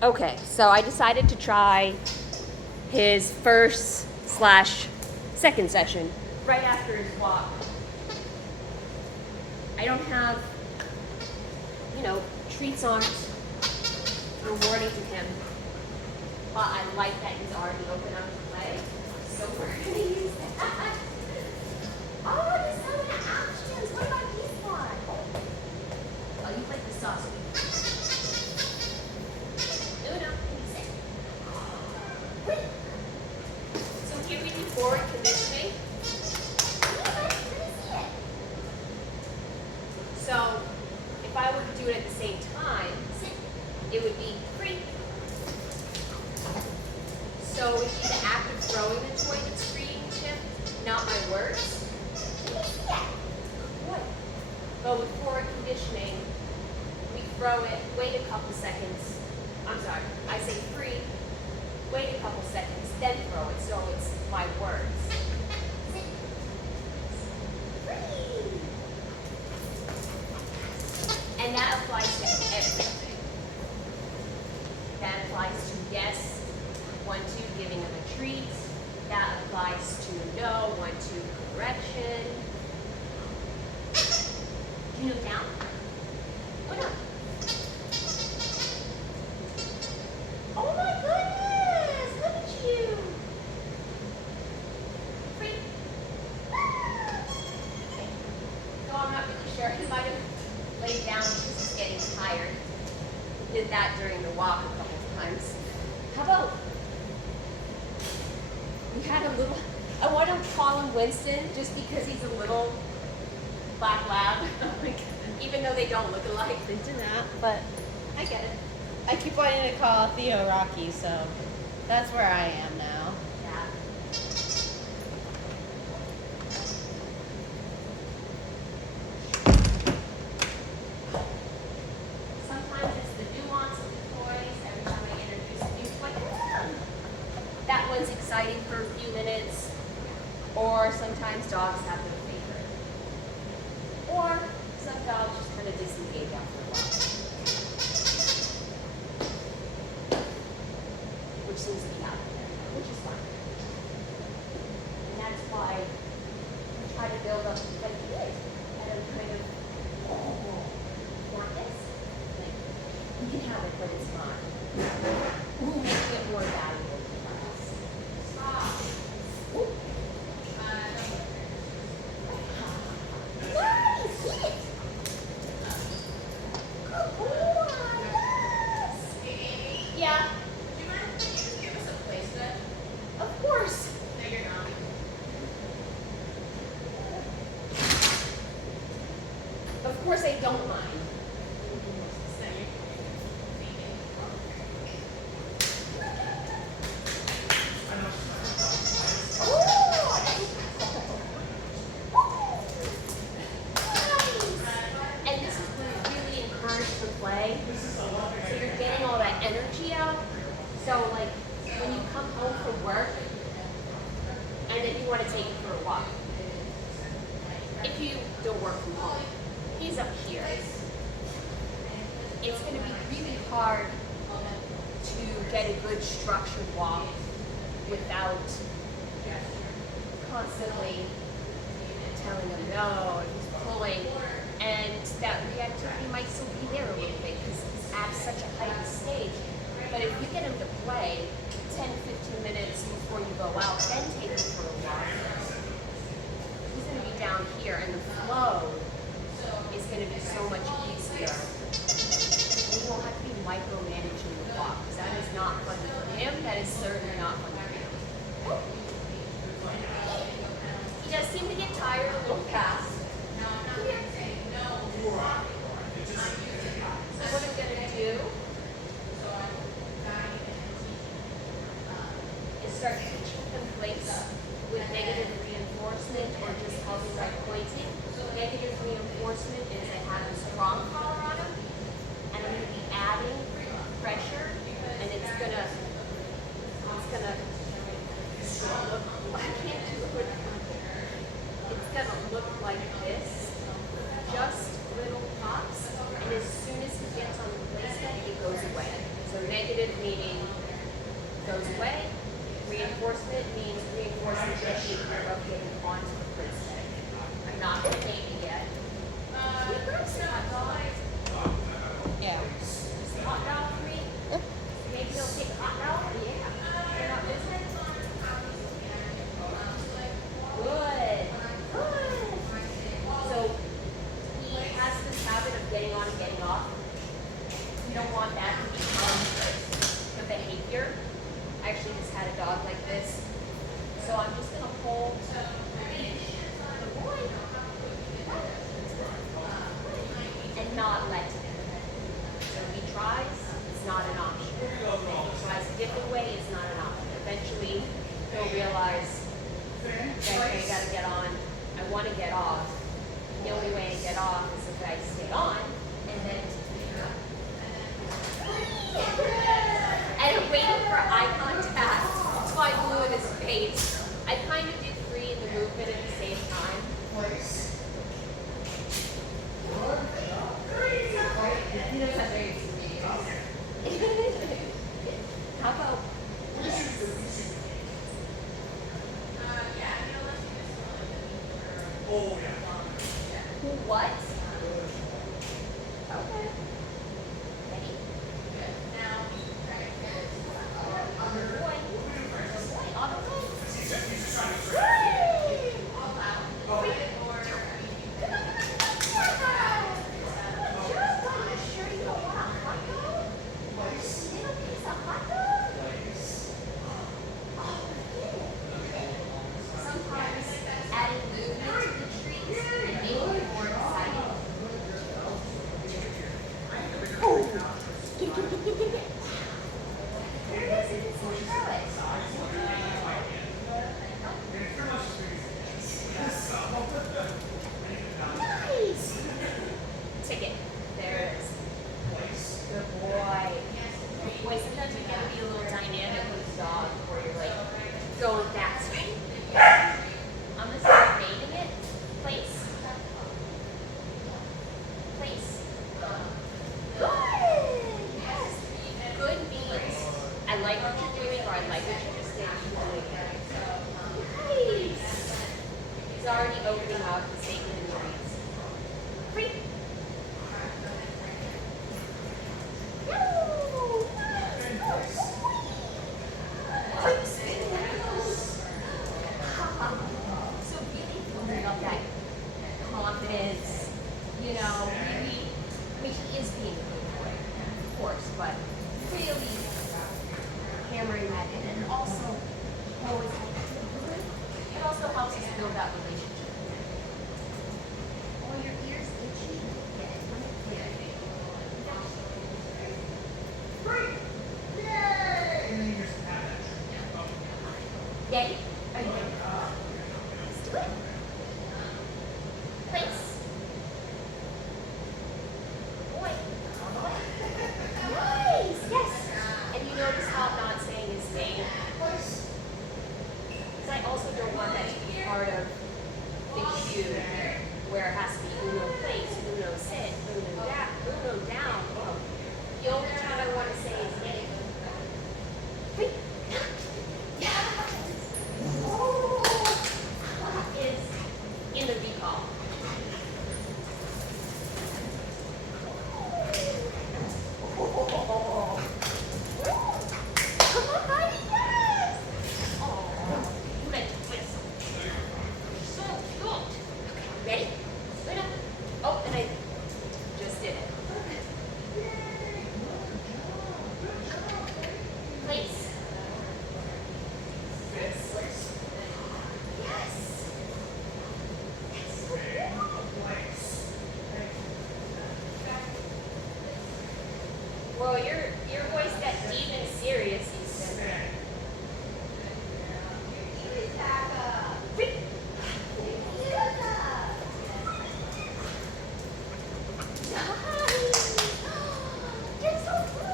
Okay, so I decided to try his first/second session right after his walk. I don't have, treats aren't rewarding to him, but I like that he's already open up to play, so we're gonna use that. Oh, there's so many options. What about this one? Oh, you like the sausage. Uno, sit. Wait. So here we do forward conditioning. Let me see it. So if I were to do it at the same time, it would be free. So it would be the act of throwing the toy that's freeing him, not my words. What? But with forward conditioning, we throw it, wait a couple seconds. I'm sorry, I say free, wait a couple seconds, then throw it. So it's my words. And that applies to everything. That applies to yes, 1, 2, giving them a treat. That applies to no, 1, 2, correction. Can you look down? Oh no. Oh my goodness, look at you. Free. Okay. So I'm not really sure. He might have laid down because he's getting tired. Did that during the walk a couple of times. How about we had a little, I want to call him Winston just because he's a little black lab, even though they don't look alike. They do not, but I get it. I keep wanting to call Theo Rocky, so that's where I am now. Yeah. Sometimes it's the nuance of the toys. Every time I introduce a new toy, that one's exciting for a few minutes. Or sometimes dogs have their favorite. Or some dogs just kind of disengage after a while. Which seems to be happening, which is fine. And that's why I try to build up like this. And I'm kind of, want this? Like, you can have it, but it's mine. We'll make it more valuable to us. Stop. Whoop. Nice! Hit it! Good boy! Yes! Yeah. Do you mind if you just give us a play set? Of course. No, you're not. Of course I don't mind. So you're And this is really encouraged to play. So you're getting all that energy out. So like when you come home from work and then you want to take it for a walk. If you don't work from home, he's up here. It's going to be really hard to get a good structured walk without constantly telling him no, and he's pulling, and that reactivity might still be there a little bit because he's at such a heightened stage. But if you get him to play 10, 15 minutes before you go out, then take him for a walk, he's going to be down here, and the flow is going to be so much easier. We won't have to be micromanaging the walk because that is not fun for him. That is certainly not fun for him. He does seem to get tired a little fast. So what I'm going to do is start teaching him place. Negative meaning goes away. Reinforcement means reinforcing the behavior of getting onto the princess. I'm not going to name it yet. We grab some hot dogs. Yeah. Some hot dog for me. Maybe they'll take a hot dog. Yeah. They're not listening. Good. Good. So he has this habit of getting on and getting off. We don't want that to become the behavior. I actually just had a dog like this. So I'm just going to hold the boy and not let him. So if he tries, it's not an option. If he tries a different way, it's not an option. Eventually, he'll realize that, okay, I got to get on. I want to get off. The only way to get off is if I stay on and then and I'm waiting for eye contact, so I blew in his face. I kind of did free in the movement at the same time. He knows how to read me. How about who what? Okay. Ready? Sometimes adding movement to the treats and making it more exciting. There it is. You can still throw it. Nice. Ticket. There it is. Good boy. Good boy. Sometimes you gotta be a little dynamic with the dog where you're like going fast. I'm gonna start naming it. Place. Place. Good. Yes. Good means I like what you're doing or I like what you just did. Nice. He's already opening up. He's taking in the reads. Free. So really building up that confidence, you know, really, I mean, he is being a good boy, of course, but really hammering that in. And also, always, it also helps us build that relationship. Oh, your ears itchy? Yay. Are you ready? Let's do it. Place. Boy. Nice. Yes. And you notice how I'm not saying his name? Because I also don't want that to be part of the cue where it has to be Uno place, Uno sit, Uno down. The only time I want to say his name. Wait. Is in the recall. Come on, buddy, yes! Oh, you meant to twist. So good. Okay, ready? Wait up. Oh, and I just did it. Place. Yes. That's so good. Whoa, your voice got deep and serious, Houston. You're so good.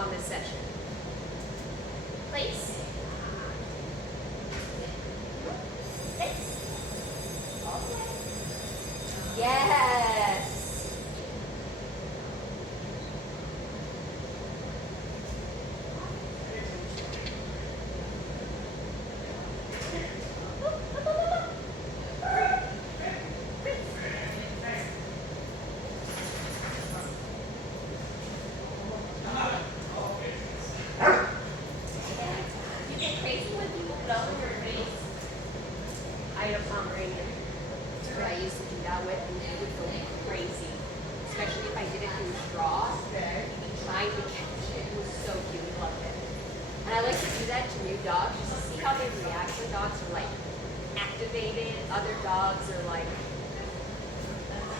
on this session. Place. Place. All the way. Yes. You get crazy when people blow in your face. I had a Pomeranian that I used to do that with, and he would go crazy, especially if I did it through straws. Trying to catch it. It was so cute. We loved it. And I like to do that to new dogs just to see how they react. When dogs are like activated, other dogs are like,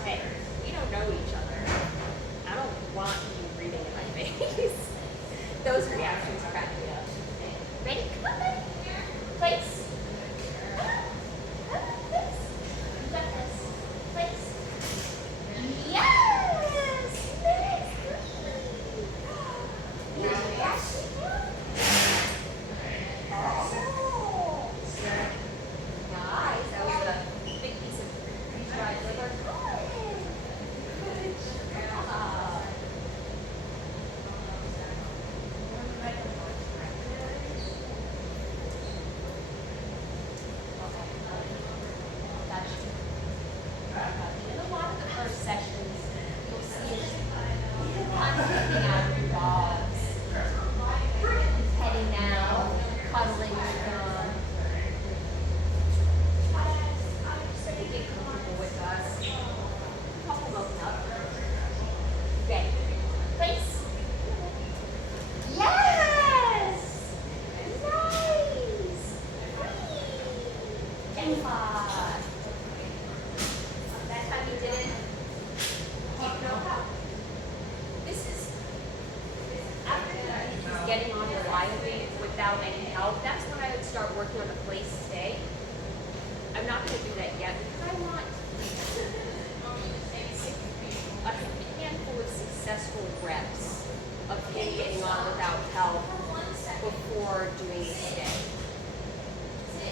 hey, we don't know each other. I don't want you breathing in my face. Those reactions crack me up. Ready? Come on, buddy. Place. Place. You got this. Place. Yes! Nice. Nice reaction. Oh. Nice. That was a big piece of fried liver. Good job. In a lot of the first sessions, you'll see us constantly out your dogs, petting now, cuddling with them. So they get comfortable with us. Couple them up. Ready? Place. Yes! Nice! Gemma. That time you did it, you know how. This is, after he's getting on reliably without any help, that's when I would start working on the place stay. I'm not going to do that yet because I want a handful of successful reps of him getting on without help before doing the stay.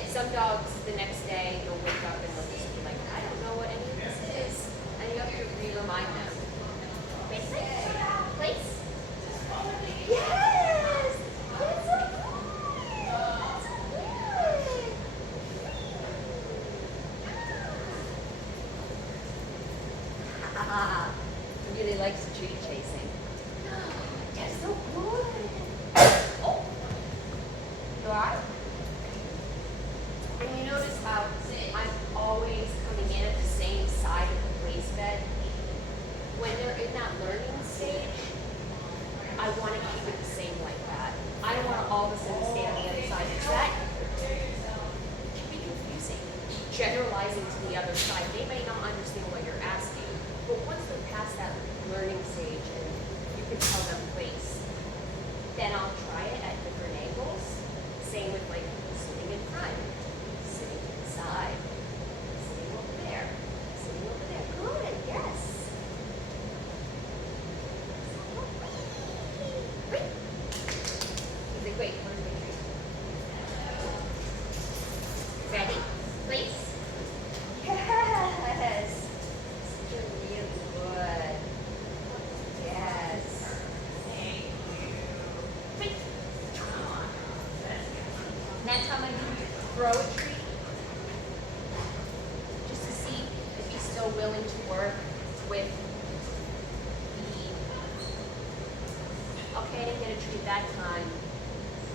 Some dogs, the next day, they'll wake up and they'll just be like, I don't know what any of this is. And you have to re-remind them. Place. Place. Yes! That's so good! That's so good! He really likes tree chasing. That's so good! Oh! You alright? And you notice how I'm always coming in at the same side of the place bed. When they're in that learning stage, I want to keep it the same like that. I don't want to all of a sudden stay on the other side. Because that can be confusing. Generalizing to the other side. They may not understand what you're asking. But once they're past that learning stage and you can tell them place, then I'll try it at different angles. Same with like sitting in front. Sitting to the side, sitting over there, sitting over there. Good, yes. Wait. He's like, wait, where's the tree? Ready? Please. Yes. You're really good. Yes. Thank you. Wait. Next time I do throw a treat, just to see if he's still willing to work with the, okay, I didn't get a treat that time,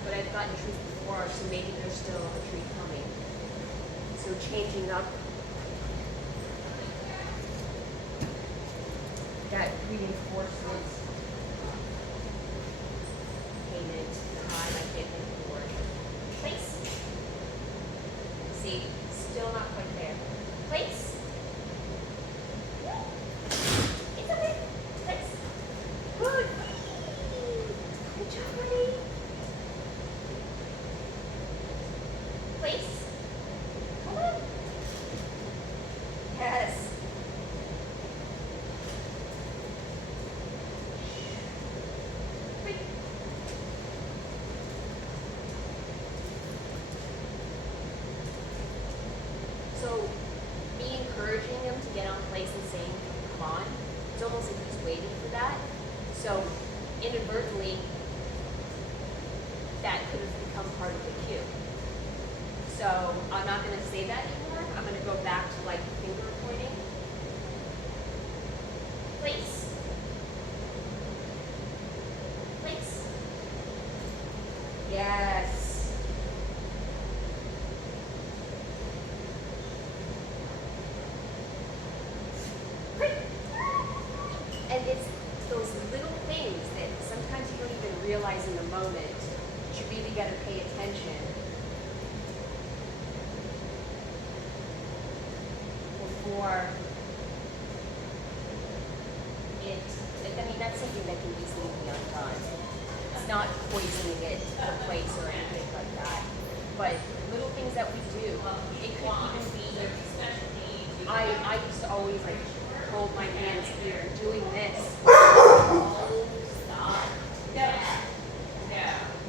but I've gotten treats before, so maybe there's still a treat coming. So changing up that reinforcement payment time I get before. Place. See, still not quite there. Place. It's okay. Place. Good. Good job, buddy. Place. Come on. Yes. Yes. And it's those little things that sometimes you don't even realize in the moment that you really got to pay attention before I mean, that's something that can easily be undone. It's not poisoning it to a place or anything like that. But little things that we do, it could even be, I used to always like hold my hands here doing this.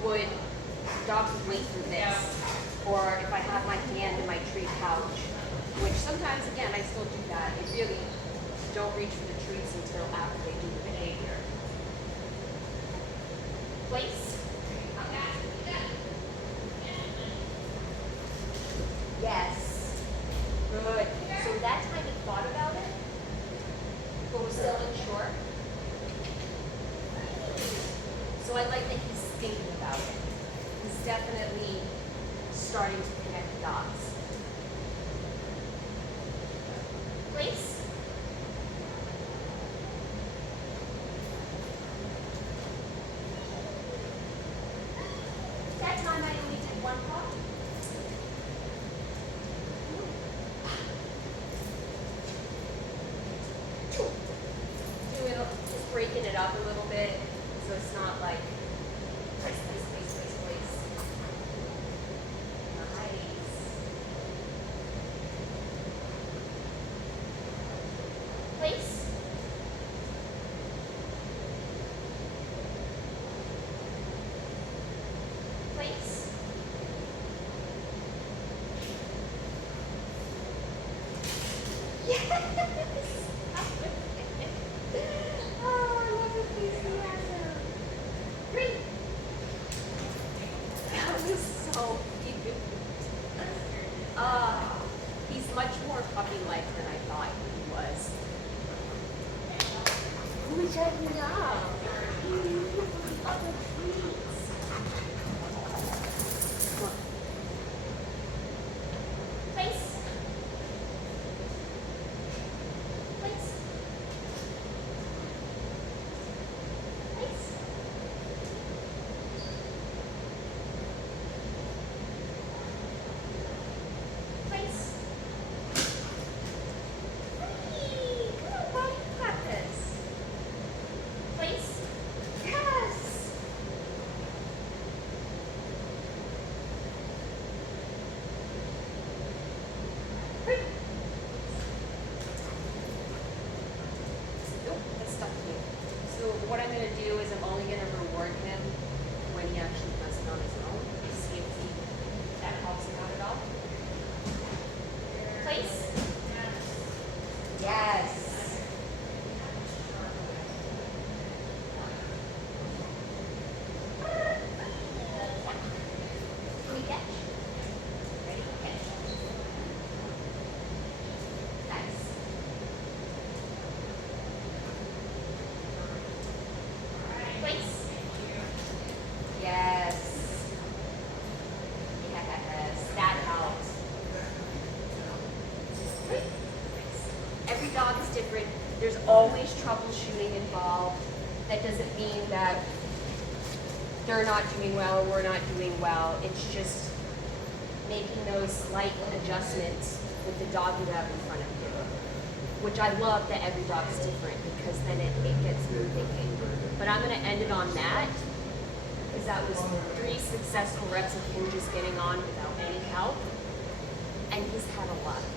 Would dogs would wait for this. Or if I have my hand in my treat pouch, which sometimes again I still do that. It really don't reach for the treats until after they do the behavior. Place. Yes. Good. So that time he thought about it, but was still unsure. So I like that he's thinking about it. He's definitely starting to connect the dots. Place. That time I only did one part. Just breaking it up a little bit, so it's not like place. Nice. Place. Place. Yes. Oh, I love enthusiasm. Great. That was so cute. He's much more puppy-like than I thought he was. Good job. Other treats. Come on. Place. Place. Place. Place. Hey, come on, Bob, you got this. Place. Yes. Great. Nope, that's stuck to me. So what I'm going to do is I'm only going to reward him when he actually does it on his own. See if that helps him out at all. Place. Yes. Can we catch? Ready? Catch. Nice. Place. Yes. Yes, that helps. Every dog is different. There's always troubleshooting involved. That doesn't mean that they're not doing well or we're not doing well. It's just making those slight adjustments with the dog you have in front of you. Which I love that every dog is different because then it gets me thinking. But I'm going to end it on that because that was 3 successful reps of him just getting on without any help. And he's had a lot of